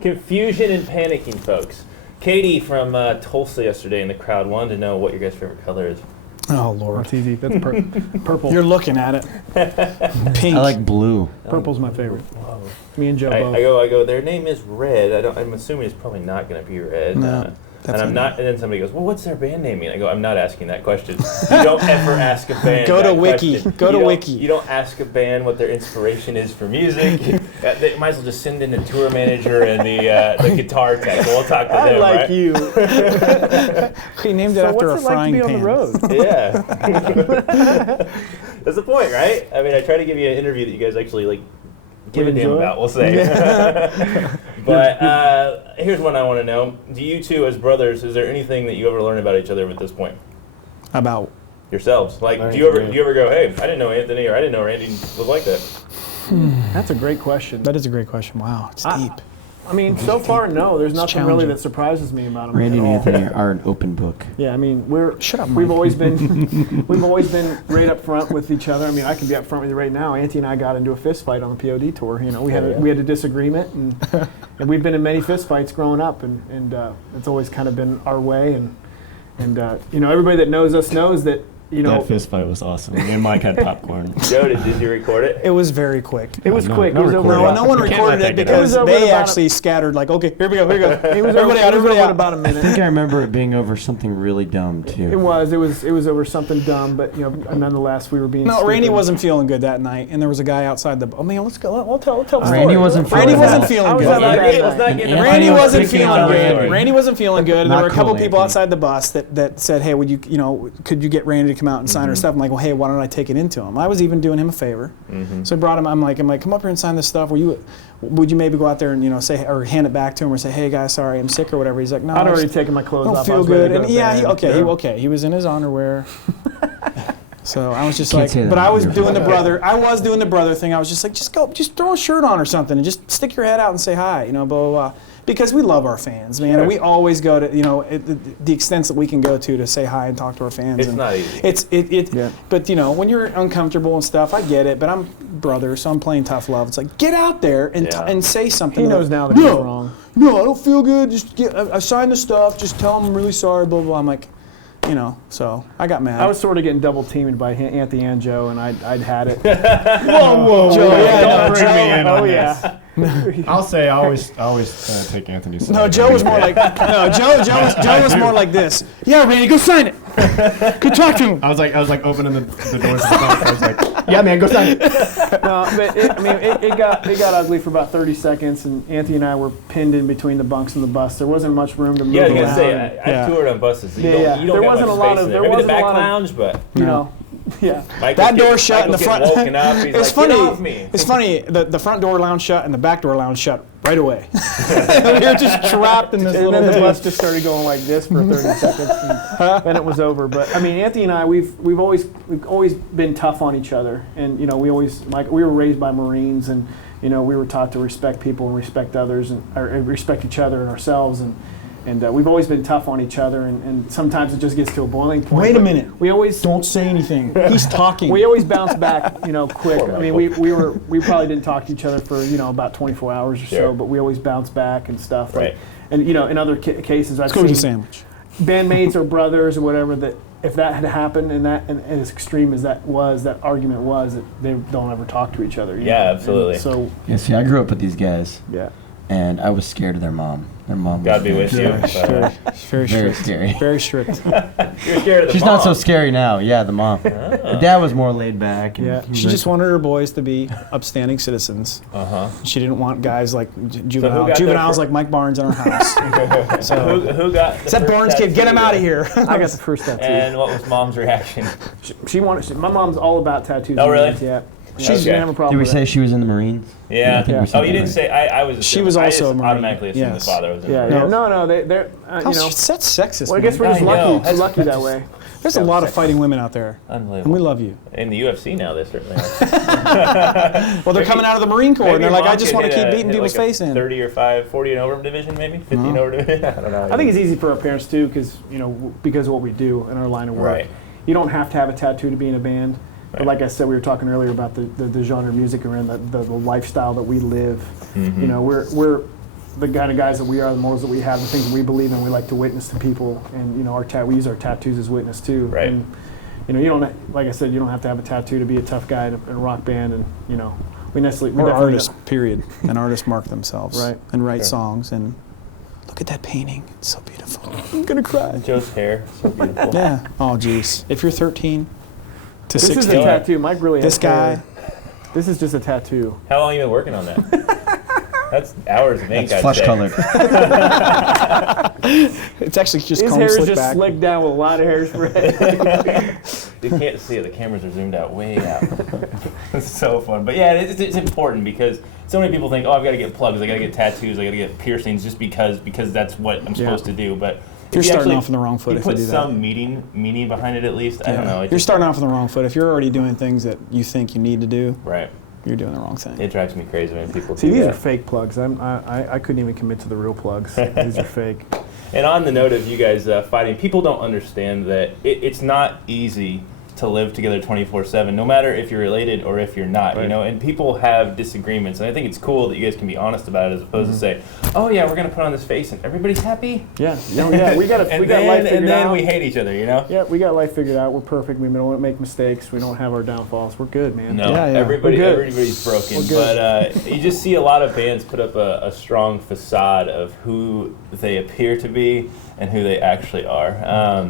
Confusion and panicking, folks. Katie from Tulsa yesterday in the crowd wanted to know what your guys' favorite color is. Oh, Lord. That's easy. That's purple. You're looking at it. Pink. I like blue. Purple's my favorite. Whoa. Me and Joe both. I go. Their name is Red. I'm assuming it's probably not going to be Red. No, and I'm not. And then somebody goes, "Well, what's their band name?" And I go, "I'm not asking that question. You don't ever ask a band. Go to that Wiki. question. Go to Wiki. You don't ask a band what their inspiration is for music. They might as well just send in the tour manager and the guitar tech. We'll talk to I them, like right? you. He named it after a what's it like frying to be pan. on the road? Yeah. That's the point, right? I mean, I try to give you an interview that you guys actually like give a damn enjoy? about, we'll say. But here's what I want to know. Do you two, as brothers, is there anything that you ever learned about each other at this point? About. Yourselves? Like, do you ever go, hey, I didn't know Anthony or I didn't know Randy was like that? That's a great question. That is a great question. Wow, it's deep. I mean, so far, no. There's nothing really challenging. that surprises me about him. Randy at and all. Anthony are an open book. Yeah, I mean, Shut up, we've Mike. always been right up front with each other. I mean, I can be up front with you right now. Auntie and I got into a fist fight on the POD tour. You know, we had a disagreement, and we've been in many fist fights growing up, and it's always kind of been our way. And you know, everybody that knows us knows that. You know, That fist fight was awesome. Me and Mike had popcorn. Joe, did you record it? It was very quick. it was No, quick. no It was over. recording. No, no one You can't recorded let it that get because out. It was over they about actually scattered like, okay, here we go. It was Everybody out, everybody out. about a I minute. think I remember it being over something really dumb too. It was over something dumb, but you know, nonetheless, we were being. No, stupid. Randy wasn't feeling good that night, and there was a guy outside the. Oh man, let's go. We'll tell the story. Randy wasn't feeling Randy wasn't well. feeling I was good. on that Randy bad was not night. getting And the Randy Anthony was wasn't picking feeling on good. Randy. Randy wasn't feeling good, and there Not were a couple cool, people Anthony. outside the bus that said, "Hey, would you could you get Randy to come out and sign our stuff?" I'm like, "Well, hey, why don't I take it into him?" I was even doing him a favor, so I brought him. I'm like, come up here and sign this stuff. Would you maybe go out there and say or hand it back to him or say, "Hey, guys, sorry, I'm sick" or whatever. He's like, "No, I'd I already just taken my clothes don't off. I feel was ready good." to go And to yeah, bed. he was in his underwear. So I was just Can't like, say that but I was on doing the your brother. I was doing the brother thing. I was just like, just throw a shirt on or something, and just stick your head out and say hi, blah blah blah. Because we love our fans, man, and we always go to, the extents that we can go to say hi and talk to our fans. It's and not easy. Yeah. But when you're uncomfortable and stuff, I get it. But I'm brother, so I'm playing tough love. It's like get out there and Yeah. and say something. He to knows them. now that he's wrong. No, I don't feel good. Just I signed the stuff. Just tell them I'm really sorry. Blah blah. I'm like, so I got mad. I was sort of getting double teamed by Anthony and Joe, and I'd had it. Whoa, Joe, yeah, don't no, bring Joe- me in on Oh this. yeah. I'll say I always take Anthony's side. No, Joe was more like Joe was more like this. Yeah, Randy, go sign it. Go talk to him. I was like opening the doors to the bus. I was like, yeah, man, go sign it. No, but it got ugly for about 30 seconds, and Anthony and I were pinned in between the bunks and the bus. There wasn't much room to move Yeah, I was around. gonna say, I've toured on buses. So you Yeah, don't there get wasn't much a lot space of- in there Maybe the wasn't a back lot of- lounge, but you know. Yeah. That door shut in the front. Woken up, he's It's like, funny. Get off me. It's funny. The front door lounge shut and the back door lounge shut right away. We were just trapped in this And little then the thing. bus just started going like this for 30 seconds, and then it was over. But I mean, Anthony and I, we've always been tough on each other, and we were raised by Marines, and we were taught to respect people and respect others, and or respect each other and ourselves, and we've always been tough on each other, and sometimes it just gets to a boiling point. Wait a but minute. We always Don't say anything. He's talking. we always bounce back, quick. Poor I mean, we probably didn't talk to each other for about 24 hours or Sure. so, but we always bounce back and stuff. Right. And in other cases, I've Let's go to the seen sandwich. bandmates or brothers or whatever that if that had happened and as extreme as that argument was, that they don't ever talk to each other. Yeah, absolutely. And so Yeah, see, I grew up with these guys, yeah. and I was scared of their mom. Their mom. God be with you. Yeah, But, Very Very strict. scary. Very strict. you're scared of the She's mom. not so scary now. Yeah, the mom. The dad was more laid back. And Yeah. he was She just wanted her boys to be upstanding citizens. Uh-huh. She didn't want guys like got juveniles there like Mike Barnes in her house. So Who got the it's that first Barnes kid. Get him tattoo? out of here. I got the first tattoo. And what was mom's reaction? My mom's all about tattoos. Oh, and really? names, yeah. Okay. She didn't have a Did problem we with say it. she was in the Marines? Yeah. I think we Yeah. said Oh, you that didn't right. say. I was. She was I also just a Marine. automatically assumed Yes. the father was in Yeah, the yeah. Marines. No, they're That's sexist. Well, I guess man. we're just I know. lucky. Lucky that way. There's a lot of fighting women out there, and Unbelievable. we love you. In the UFC now, they certainly are. Well, they're coming out of the Marine Corps, and Maybe they're like, mom I just could want to hit keep a- beating hit people's like a face in. 30 or 40 and over division, maybe 50 and over division. I don't know. I think it's easy for our parents too, because because of what we do in our line of work. Right. You don't have to have a tattoo to be in a band. But Right. like I said, we were talking earlier about the genre of music and the lifestyle that we live. Mm-hmm. the kind of guys that we are, the morals that we have, the things that we believe in, we like to witness to people, and you know, we use our tattoos as witness too. Right. And you know, you don't, like I said, you don't have to have a tattoo to be a tough guy in a rock band, and you know, we definitely artists, period. An artist mark themselves. Right. And write Sure. songs and look at that painting. It's so beautiful. I'm gonna cry. Joe's hair, so beautiful. Yeah. Oh, geez. If you're 13 to This 16, is a tattoo. Mike really this has hair. guy. This is just a tattoo. How long you been working on that? That's hours of ink. That's I'd flesh say. colored. It's actually just His comb hair is slicked just back. slicked down with a lot of hairspray. You can't see it. The cameras are zoomed out, way out. It's so fun. But yeah, it's important because so many people think, oh, I've got to get plugs, I got to get tattoos, I got to get piercings just because that's what I'm supposed to do. But You're if you starting actually- off on the wrong foot you if you put do that. some meaning behind it at least. I don't know. You're starting off on the wrong foot. If you're already doing things that you think you need to do, Right. you're doing the wrong thing. It drives me crazy when people See, do these that. are fake plugs. I couldn't even commit to the real plugs. These are fake. And on the note of you guys fighting, people don't understand that it's not easy to live together 24/7, no matter if you're related or if you're not, you Right. know. And people have disagreements, and I think it's cool that you guys can be honest about it, as opposed to say, "Oh yeah, we're gonna put on this face and everybody's happy." Yeah, yeah. We got and we got then, life figured and then out. we hate each other, you know. Yeah, we got life figured out. We're perfect. We don't make mistakes. We don't have our downfalls. We're good, man. No, Yeah, yeah. everybody's broken. We're good. But you just see a lot of bands put up a strong facade of who they appear to be and who they actually are.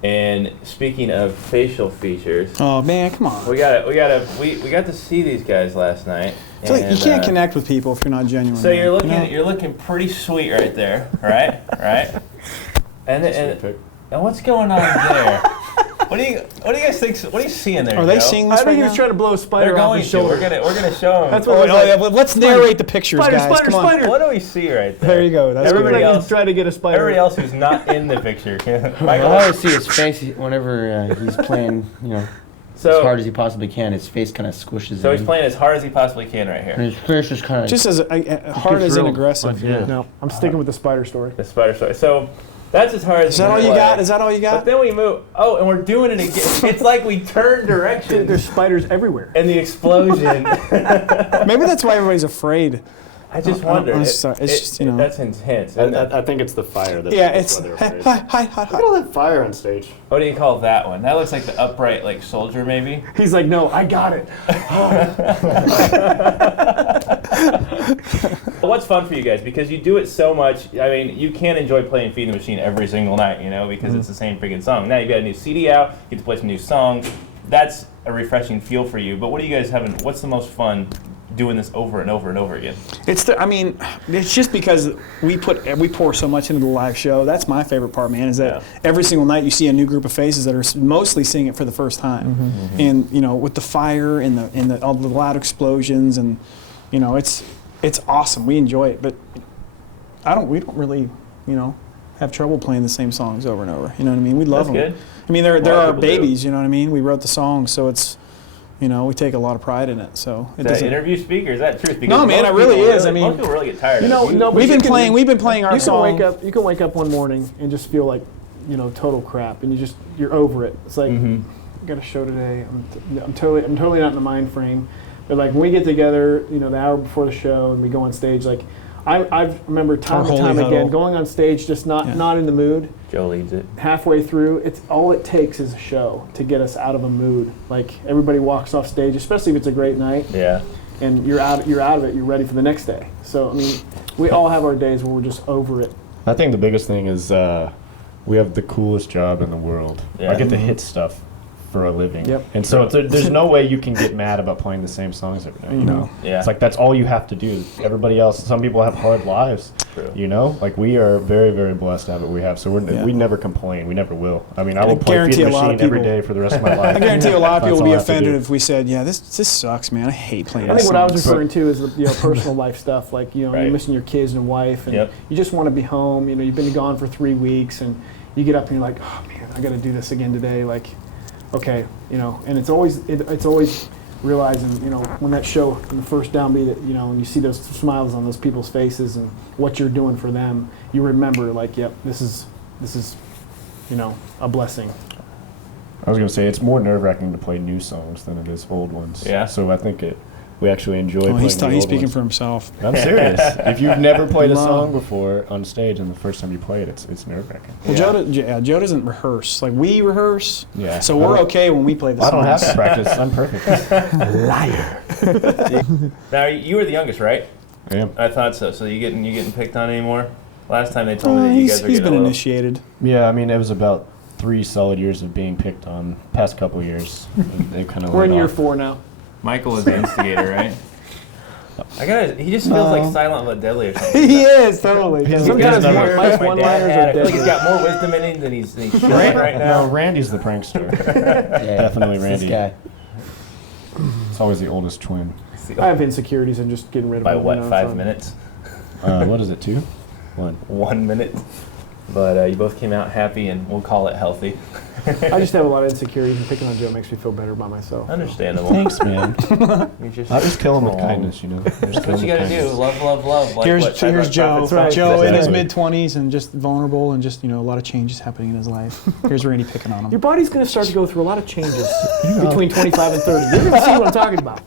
And speaking of facial features, Oh man, come on. we got to see these guys last night. I feel like you and, can't connect with people if you're not genuine. So man. you're looking You know? you're looking pretty sweet right there, right? Right. And what's going on there? What do you guys think? What are you seeing there? Are they Joe? seeing I this think right he now? was trying to blow a spider They're off going his to. shoulder. We're gonna show them. That's Oh, what it was no, like. yeah, well, let's narrate the pictures, Spider, guys. spider, Come on. spider. What do we see right there? There you go. That's Everybody good. Like else- he's trying to get a spider. Everybody else who's not in the picture. I Michael. always see his face whenever he's playing, as So hard as he possibly can. His face kind of squishes so in. he's playing as hard as he possibly can right And here. his face is kind of Just as hard as an real- aggressive. yeah. No, I'm sticking with the spider story. The spider story. So that's as hard as. Is that all you got? Is that all you But got? then we move. Oh, and we're doing it again. It's like we turn directions. There's spiders everywhere. And the explosion. Maybe that's why everybody's afraid. I just wonder. I'm sorry, it's just, That's intense. isn't it? I think it's the fire. That's Yeah, that's it's why they're hi, afraid. hi, hi, hi, Look hi. at all that fire on stage. What do you call that one? That looks like the upright like soldier maybe. He's like, no, I got it. What's fun for you guys because you do it so much. I mean, you can't enjoy playing Feed the Machine every single night, because it's the same freaking song. Now you've got a new CD out, you get to play some new songs. That's a refreshing feel for you. But what are you guys having? What's the most fun doing this over and over and over again? It's just because we pour so much into the live show. That's my favorite part, man. Is that every single night you see a new group of faces that are mostly seeing it for the first time, and with the fire and the all the loud explosions, and it's awesome. We enjoy it, but we don't really have trouble playing the same songs over and over. You know what I mean? We love That's them. good. I mean, they're A lot of our people do. babies. You know what I mean? We wrote the songs, so it's. We take a lot of pride in it. So it Is that doesn't. interview speaker? Is that truth? Because No, man, most it really people is. I mean- most people really get tired. You of know, it. no, but We've you been can- playing. We've been playing our You can song. wake up. You can wake up one morning and just feel like, total crap, and you're over it. It's like, I got a show today. I'm totally not in the mind frame. But like when we get together, the hour before the show, and we go on stage, like I remember time and holy time huddle. again going on stage just not in the mood. Joe leads it. Halfway through, it's all it takes is a show to get us out of a mood. Like everybody walks off stage, especially if it's a great night, Yeah. and you're out of it. You're ready for the next day. So I mean, we all have our days where we're just over it. I think the biggest thing is we have the coolest job in the world. Yeah. I get to hit stuff for a living. Yep. And so there's no way you can get mad about playing the same songs every night. Yeah. It's like that's all you have to do. Everybody else, some people have hard lives. True. Like we are very, very blessed to have what we have. So we never complain. We never will. I mean, I will play guarantee Feed a the lot of Machine every people- day for the rest of my life. I guarantee a lot of That's people would all be I have to offended do. if we said, "Yeah, this sucks, man. I hate playing." I these think what I was songs." referring to is the personal life stuff, like Right. you're missing your kids and wife, and Yep. you just want to be home. You've been gone for 3 weeks, and you get up and you're like, oh man, I got to do this again today. Like, okay, and it's always realizing, when that show, in the first downbeat, that when you see those smiles on those people's faces and what you're doing for them, you remember like, yep, this is a blessing. I was going to say it's more nerve-wracking to play new songs than it is old ones. Yeah. So I think We actually enjoy Oh, playing he's the old speaking ones. for himself. I'm serious. If you've never played a Wow. song before on stage and the first time you play it, it's nerve-wracking. Well, Joe doesn't rehearse. Like, we rehearse, Yeah. so we're okay when we play the I songs. don't have to practice. I'm perfect. Liar. Now you were the youngest, right? I am. I thought so. So you getting picked on anymore? Last time they told me that you guys were he's getting been a little. initiated. Yeah, I mean, it was about 3 solid years of being picked on. Past couple years, they kind of. We're in year 4 now. Michael is the instigator, right? He just feels like Silent but Deadly or something. He is, totally. Sometimes My Mike's dad one-liners had are it. I feel like he's deadly. got more wisdom in him than he's showing right No, now. Randy's the prankster. Yeah, Definitely it's Randy. This guy. It's always the oldest twin. I have insecurities and just getting rid of By them. what, you know, 5 so- minutes? What is it, 2? 1. 1 minute. But you both came out happy, and we'll call it healthy. I just have a lot of insecurities, and picking on Joe makes me feel better about myself. Understandable. Thanks, man. You just, I just kill him with Aw. kindness, you know. That's what you gotta do. Love, love, love. Like Here's, what here's Joe. That's right. Joe in his Exactly. mid-20s and just vulnerable and just, a lot of changes happening in his life. Here's Randy picking on Your him. body's going to start to go through a lot of changes between 25 and 30. You're going to see what I'm talking about.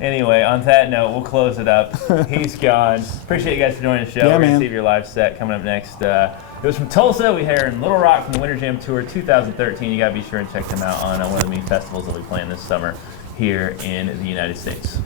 Anyway, on that note, we'll close it up. He's gone. Appreciate you guys for joining the show. Yeah, We're going man. to see your live set coming up next. It was from Tulsa. We here in Little Rock from the Winter Jam Tour 2013. You got to be sure and check them out on one of the main festivals that we play this summer here in the United States.